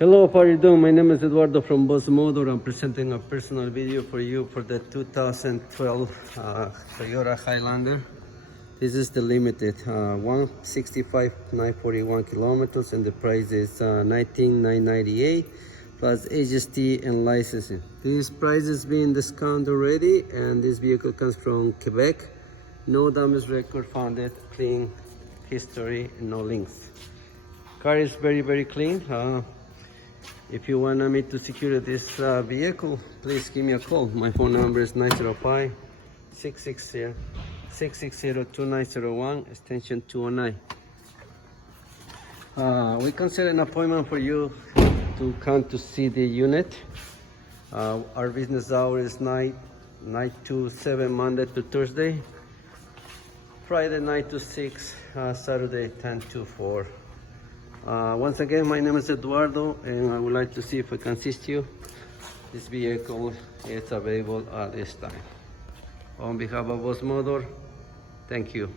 Hello Faridoon, my name is Eduardo from Boss Motor. I'm presenting a personal video for you for the 2012 Toyota Highlander. This is the limited 165,941 kilometers, and the price is 19,998 plus HST and licensing. This price is being discounted already, and this vehicle comes from Quebec. No damage record founded, clean history, no links. Car is very clean. If you want me to secure this vehicle, please give me a call. My phone number is 905-660-2901, extension 209. We can set an appointment for you to come to see the unit. Our business hour is 9 to 7, Monday to Thursday. Friday 9 to 6, Saturday 10 to 4. Once again, my name is Eduardo, and I would like to see if I can assist you. This vehicle is available at this time. On behalf of Boss Motor, thank you.